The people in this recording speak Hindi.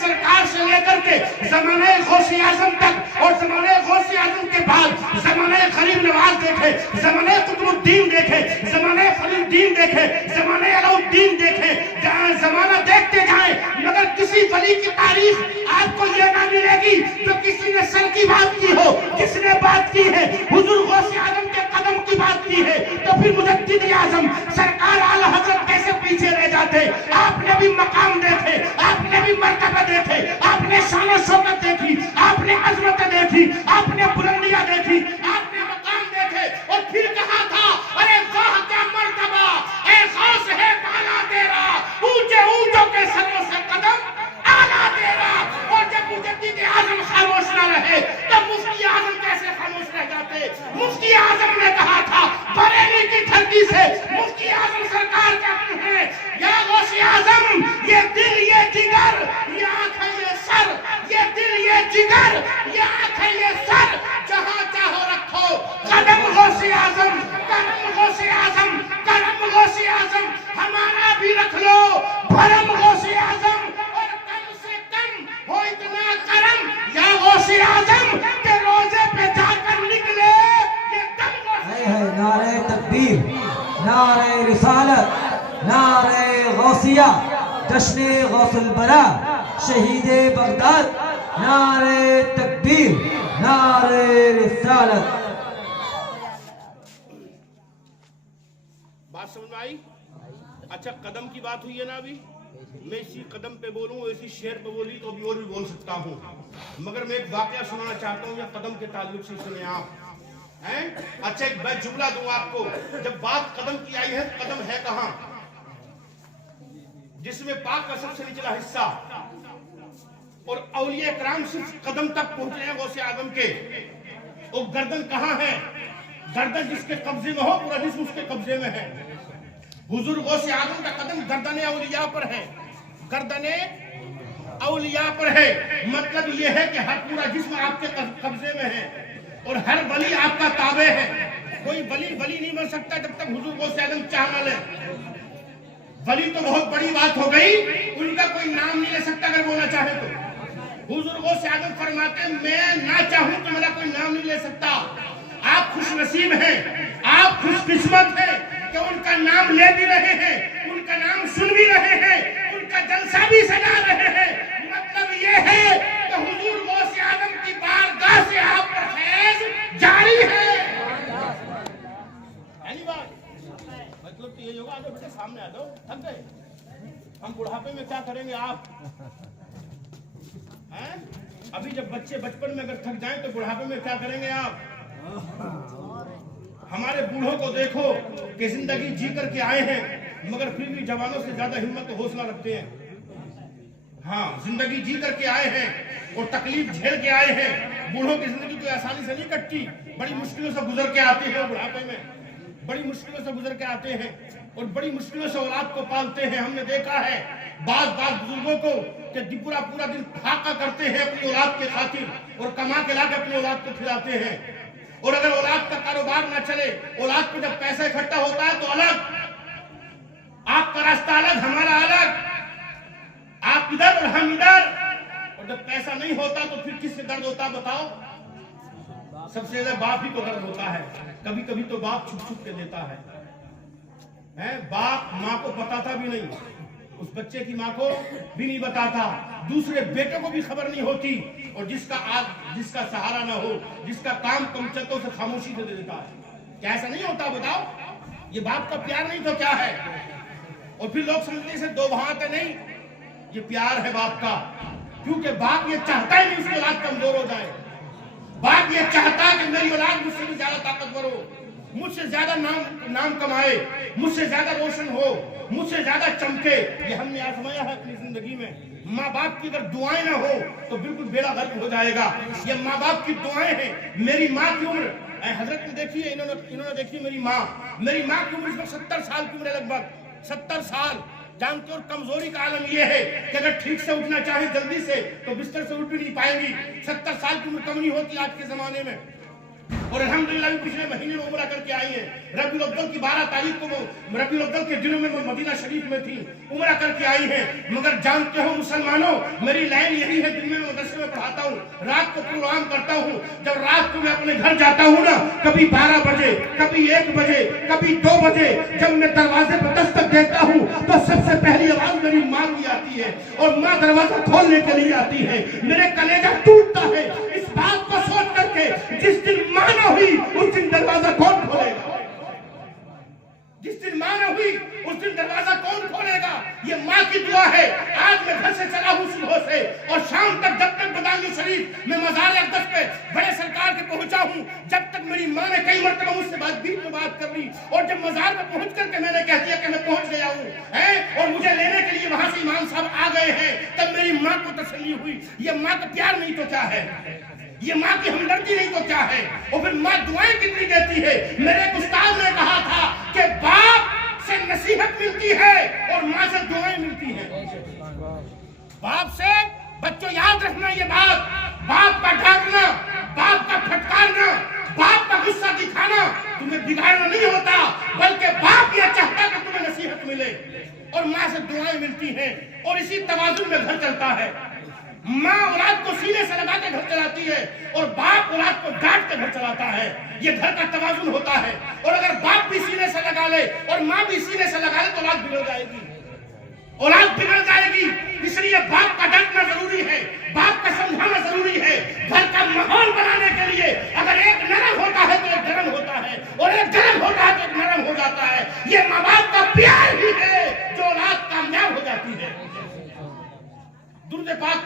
सरकार से लेकर के ज़माने गौसे आज़म तक और ज़माने गौसे आज़म के बाद ज़माने गरीब नवाज देखे, ज़माने कुतुबुद्दीन देखे, ज़माने खलीलुद्दीन देखे, ज़माने अलाउद्दीन देखे, ज़माना देखते जाएं, मगर किसी वली की तारीख आपको ये ना मिलेगी जो किसी ने सर की बात की हो। किसने बात की है? हुजूर गौसे आज़म के कदम की बात की है। तो फिर मुजद्दिद आज़म सरकार आला हज़रत कैसे पीछे रह जाते? आपने भी मकाम देखे, आपने भी मर्तबा देखे, आपने शान शौकत देखी, आपने अजमत देखी, आपने बुलंदियां देखी, आपने मकाम देखे और फिर कहा था अरे वाह क्या मर्तबा, ए गौस है पाला तेरा, ऊंचे ऊंचों के सरों से कदम आला तेरा। और जब मुजद्दिद आज़म खामोश ना रहे तब मुफ्ती आज़म कैसे खामोश रह जाते? मुफ्ती आज़म ने कहा था बरेली की धरती से, मुफ्ती आज़म सरकार कहते हैं या गौसे आज़म ये दिल ये जिगर ये आंख ये सर, ये दिल ये जिगर ये आंख ये सर, जहां चाहो रखो कदम गौसे आज़म, करम गौसे आज़म, करम गौसे आज़म, हमारा भी रख लो भरम गौसे आज़म, और कम से कम हो इतना करम या गौसे आज़म के रोजे पे जाकर निकले ये दम गौसे। नारे तकबीर, नारे रिसालत, नारे गौसिया, जश्न गौसुल बरा, शहीदे बगदाद, नारे तकबीर, नारे रिसालत। बात समझ में आई? अच्छा, कदम की बात हुई है ना अभी, मैं इसी कदम पे बोलूं, इसी शेर पे बोली तो अभी और भी बोल सकता हूं, मगर मैं एक वाकया सुनाना चाहता हूं या कदम के ताल्लुक से सुने आप हैं। अच्छा, एक मैं जुमला दूं आपको, जब बात कदम की आई है, कदम है कहां? जिसमें पाक का सबसे निचला हिस्सा और औलिया कराम सिर्फ कदम तक पहुंचे हैं गौसे आज़म के, और गर्दन कहां है? गर्दन जिसके कब्जे में हो पूरा जिस्म उसके कब्जे में है। हुजूर गौसे आज़म का कदम गर्दने औलिया पर है, गर्दने औलिया पर है। मतलब ये है कि हर पूरा जिस्म आपके कब्जे में है और हर वली आपका ताबे है। कोई वली नहीं बन सकता जब तक हुजूर गौसे आज़म चाह न ले। वली तो बहुत बड़ी बात हो गई, उनका कोई नाम नहीं ले सकता अगर बोलना चाहे तो। हुजूर गौसे आज़म फरमाते मैं ना चाहूं तो मेरा कोई नाम नहीं ले सकता। आप खुशनसीब हैं, आप खुशकिस्मत हैं कि उनका नाम ले भी रहे हैं, उनका नाम सुन भी रहे हैं, उनका जलसा भी सजा रहे हैं। मतलब ये है कि हुजूर गौसे आज़म की बारगाह से आप पर फैज़ जारी है। मतलब तो ये होगा, आ जाओ बेटे सामने आ जाओ, थक गए हम बुढ़ापे में क्या करेंगे आप हैं? अभी जब बच्चे बचपन में अगर थक जाएं तो बुढ़ापे में क्या करेंगे आप? हमारे बूढ़ों को देखो कि जिंदगी जी करके आए हैं मगर फिर भी जवानों से ज्यादा हिम्मत और हौसला रखते हैं। हाँ, जिंदगी जी करके आए हैं और तकलीफ झेल के आए हैं। बूढ़ों की जिंदगी कोई आसानी से नहीं कटती, बड़ी मुश्किलों से गुजर के आते हैं, बुढ़ापे में बड़ी मुश्किलों से गुजर के आते हैं और बड़ी मुश्किलों से औलाद को पालते हैं। हमने देखा है बात बुजुर्गों को कि पूरा दिन फाका करते हैं अपनी औलाद के खातिर और कमा के लाकर अपनी औलाद को खिलाते हैं। और अगर औलाद का कारोबार ना चले, औलाद पे जब पैसा इकट्ठा होता है तो अलग, आपका रास्ता अलग, हमारा अलग, आप इधर और हम इधर। और जब पैसा नहीं होता तो फिर किससे दर्द होता बताओ? सबसे ज्यादा बाप ही को दर्द होता है। कभी कभी तो बाप छुप के देता है। बाप माँ को बताता भी नहीं, उस बच्चे की माँ को भी नहीं बताता, दूसरे बेटे को भी खबर नहीं होती, और जिसका सहारा ना हो, जिसका काम कम चलता उसे खामोशी से दे देता है। क्या ऐसा नहीं होता बताओ? ये बाप का प्यार नहीं तो क्या है? और फिर लोग समझते से दो भाते नहीं, ये प्यार है बाप का, क्योंकि बाप ये चाहता ही नहीं उसकी औलाद कमजोर हो जाए। बाप ये चाहता है कि मेरी औलाद मुझसे भी ज्यादा ताकतवर हो, मुझसे ज्यादा नाम कमाए, मुझसे ज्यादा रोशन हो, मुझसे ज्यादा चमके। ये हमने आजमाया है अपनी जिंदगी में। माँ बाप की अगर दुआएं ना हो तो बिल्कुल बेड़ा गर्क हो जाएगा। ये माँ बाप की दुआएं हैं। मेरी माँ की उम्र हजरत ने देखी है, इन्होंने देखी मेरी माँ की उम्र 70 साल की उम्र है, लगभग 70 साल। जानते हो कमजोरी का आलम यह है कि अगर ठीक से उठना चाहे जल्दी से तो बिस्तर से उठ भी नहीं पाएंगी। 70 साल की उम्र कम नहीं होती आज के जमाने में। और अल्हम्दुलिल्लाह पिछले महीने में उम्रा करके आई है। रबीउल अव्वल की 12 तारीख को रबीउल अव्वल के दिनों में वो मदीना शरीफ में थी, उम्रा करके आई है। मगर जानते हो मुसलमानों, मेरी लाइन यही है, दिन में मदरसे में पढ़ाता हूँ, रात को प्रोग्राम करता हूँ। जब रात को मैं अपने घर जाता हूँ ना, कभी 12 बजे, कभी 1 बजे, कभी 2 बजे, जब मैं दरवाजे पर दस्तक देता हूँ तो सबसे पहली आवाज मेरी माँ की आती है और माँ दरवाजा खोलने के लिए आती है। मेरे कलेजा टूटता है इस बात को सोच करके, जिस दिन माँ न हुई उस दिन दरवाजा कौन खोलेगा? जिस दिन माँ न हुई उस दिन दरवाजा कौन खोलेगा? ये माँ की दुआ है। आज मैं घर से चला हूँ सुबह से और शाम तक, जब तक बदायूं शरीफ में मज़ार अक़दस पे बड़े सरकार के पहुंचा हूँ, जब तक मेरी माँ ने कई मरतबा मुझसे बीच में बात कर ली, और जब मज़ार पे पहुंच करके मैंने कह दिया कि मैं पहुंच गया हूँ और मुझे लेने के लिए वहां से इमाम साहब आ गए हैं, तब मेरी माँ को तसल्ली हुई। ये माँ का प्यार नहीं तो क्या है, ये माँ की हमदर्दी नहीं तो क्या है। और फिर माँ दुआएं कितनी देती है। मेरे एक उस्ताद ने कहा था कि बाप से नसीहत मिलती है और माँ से दुआएं मिलती हैं। बाप से, बच्चों याद रखना ये बात, बाप का डांटना, बाप का फटकारना, बाप का गुस्सा दिखाना तुम्हें बिगाड़ना नहीं होता, बल्कि बाप यह चाहता कि तुम्हें नसीहत मिले और माँ से दुआएं मिलती हैं। और इसी तवाजुन में घर चलता है। माँ औलाद को सीने से लगा के घर चलाती है और बाप औलाद को डांट के घर चलाता है। ये घर का तवाजुन होता है। और अगर बाप भी सीने से लगा ले और माँ भी सीने से लगा ले तो औलाद बिगड़ जाएगी, औलाद बिगड़ जाएगी। इसलिए बाप का डांटना जरूरी है, बाप का समझाना जरूरी है। घर का माहौल बनाने के लिए अगर एक नरम होता है तो एक गर्म होता है, और एक गर्म होता है तो एक नरम हो जाता है। ये माँ बाप का प्यार ही है जो औलाद कामयाब हो जाती है। दुर्द पाक